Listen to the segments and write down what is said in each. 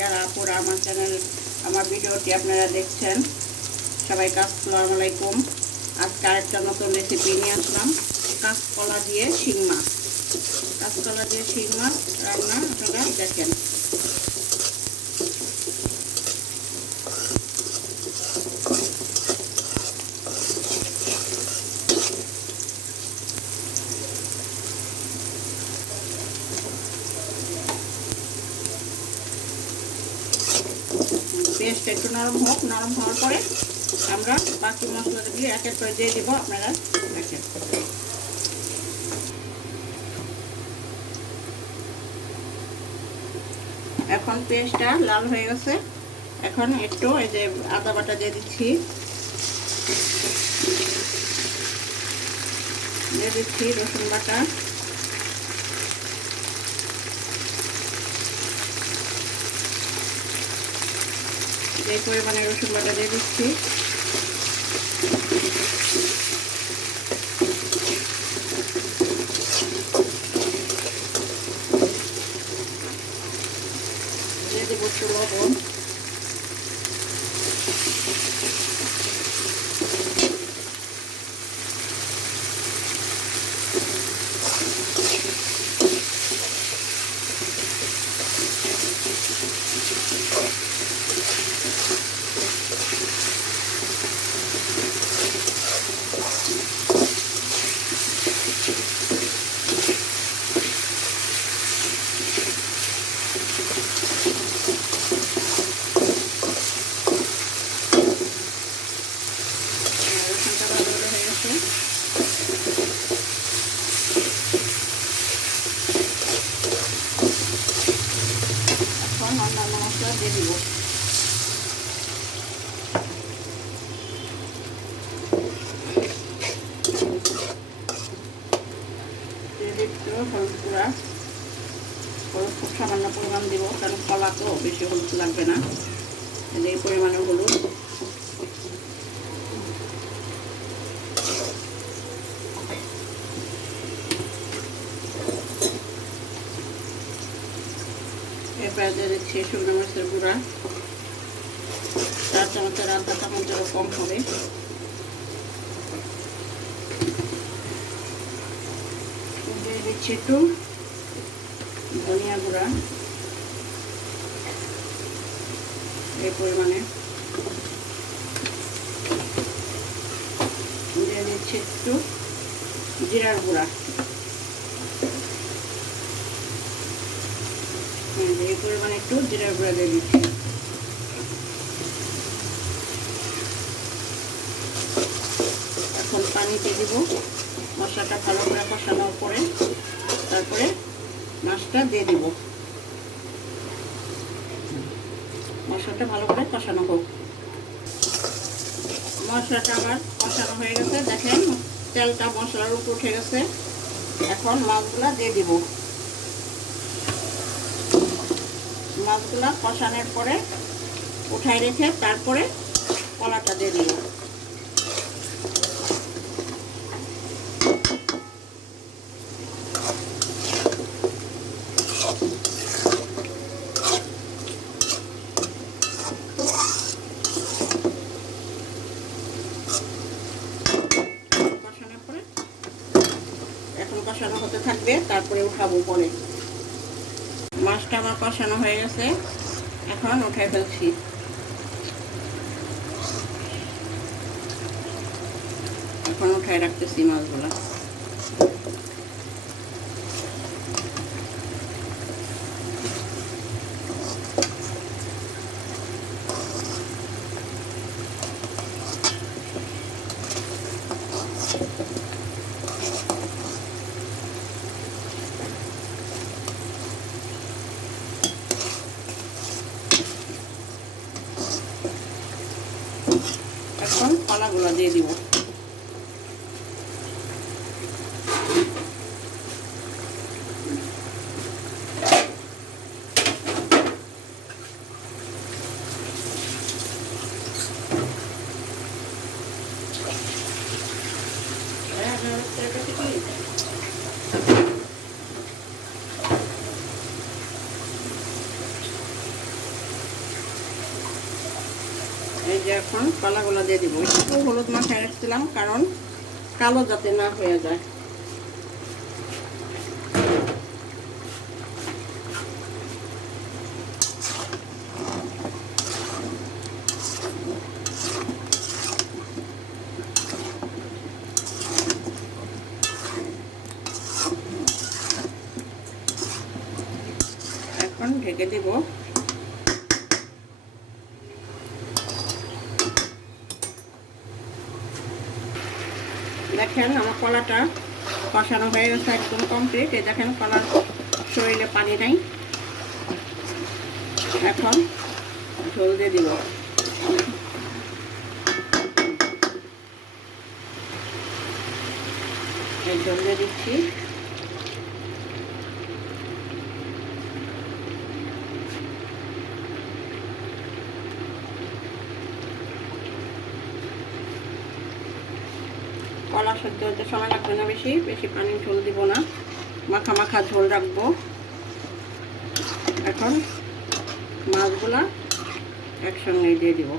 ভাইয়ারা আপুরা আমার চ্যানেল আমার ভিডিওটি আপনারা দেখছেন, সবাইকে আসসালামু আলাইকুম। আজকে আরেকটা নতুন রেসিপি নিয়ে আসলাম, কাঁচকলা দিয়ে শিং মাছ। কাঁচকলা দিয়ে শিং মাছ রান্না আপনারা দেখেন। পেস্ট একটু নরম হোক, নরম হওয়ার পরে আমরা বাকি মশলাগুলি এক এক করে দিয়ে দিব। আপনারা দেখেন। এখন পেস্টটা লাল হয়ে গেছে। এখন একটু এই যে আদা বাটা দিয়ে দিচ্ছি, রসুন বাটা, যে পরিমাণে রসুন বাটা দিয়ে দিচ্ছি। দিয়ে দেবো একটু লবণ, অন্যান্য মশলা দিয়ে দিব। হলুদ গুঁড়া, হলুদ খুব সামান্য পরিমাণ দিব, কারণ কলা তো বেশি হলুদ লাগবে না। এই পরিমাণে হলুদ, এরপরে দিয়ে দিচ্ছি শুকনো মরিচের গুঁড়া, 4 চামচের আধা চামচেরও কম হবে। দিয়ে দিচ্ছি একটু ধনিয়া গুঁড়া এই পরিমাণে। দিয়ে দিচ্ছি একটু জিরার গুঁড়া, এই পরিমাণে একটু জিরার গুঁড়া দিয়ে দিচ্ছি। এখন পানি দিয়ে দিব। মশলাটা ভালো করে কষানোর পরে তারপরে মাছটা দিয়ে দিব। মশলাটা ভালো করে কষানো হোক। মশলাটা আবার কষানো হয়ে গেছে, দেখেন তেলটা মশলার উপর উঠে গেছে। এখন মাছগুলা দিয়ে দিব। মাছগুলা কষানোর পরে উঠাই রেখে তারপরে কলাটা দিয়ে দিব। কষানোর পরে এখন কষানো হতে থাকবে, তারপরে উঠাবো পরে। মাছটা আমার কষানো হয়ে গেছে, এখন উঠাই ফেলছি। এখন উঠাই রাখতেছি মাছগুলো। এখন কলাগুলো দিয়ে দিব। যে এখন কলাগুলো দিয়ে দিব। একটু হলুদ মাখায় রাখছিলাম কারণ কালো যাতে না হয়ে যায়। এখন ঢেকে দিব। দেখেন আমার কলাটা কষানো হয়ে গেছে, একদম কমপ্লিট। এই দেখেন কলার শরীরে পানি নাই। এখন ঝোল দিয়ে দিব। এই ঝোল দিয়ে দিচ্ছি। কলা সেদ্ধ হতে সময় লাগবে না, বেশি বেশি পানি ঝোল দিব না, মাখা মাখা ঝোল রাখবো। এখন মাছগুলা একসঙ্গে দিয়ে দিব।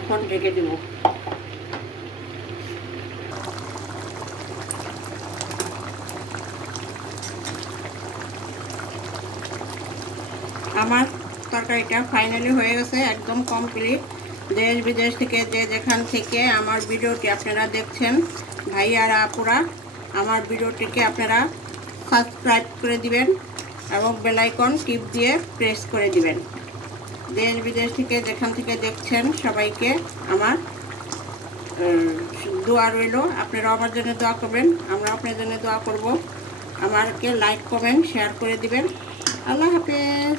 এখন ঢেকে দিব। আমার তরকারিটা ফাইনালি হয়ে গেছে, একদম কমপ্লিট। দেশ বিদেশ থেকে যে যেখান থেকে আমার ভিডিওটি আপনারা দেখছেন, ভাই আর আপুরা, আমার ভিডিওটিকে আপনারা সাবস্ক্রাইব করে দিবেন এবং বেল আইকন টিপ দিয়ে প্রেস করে দিবেন। দেশ বিদেশ থেকে যেখান থেকে দেখছেন সবাইকে আমার দোয়া রইল। আপনারা আমার জন্য দোয়া করবেন, আমরা আপনার জন্য দোয়া করব। আমাকে লাইক কমেন্ট শেয়ার করে দিবেন। আল্লাহ হাফেজ।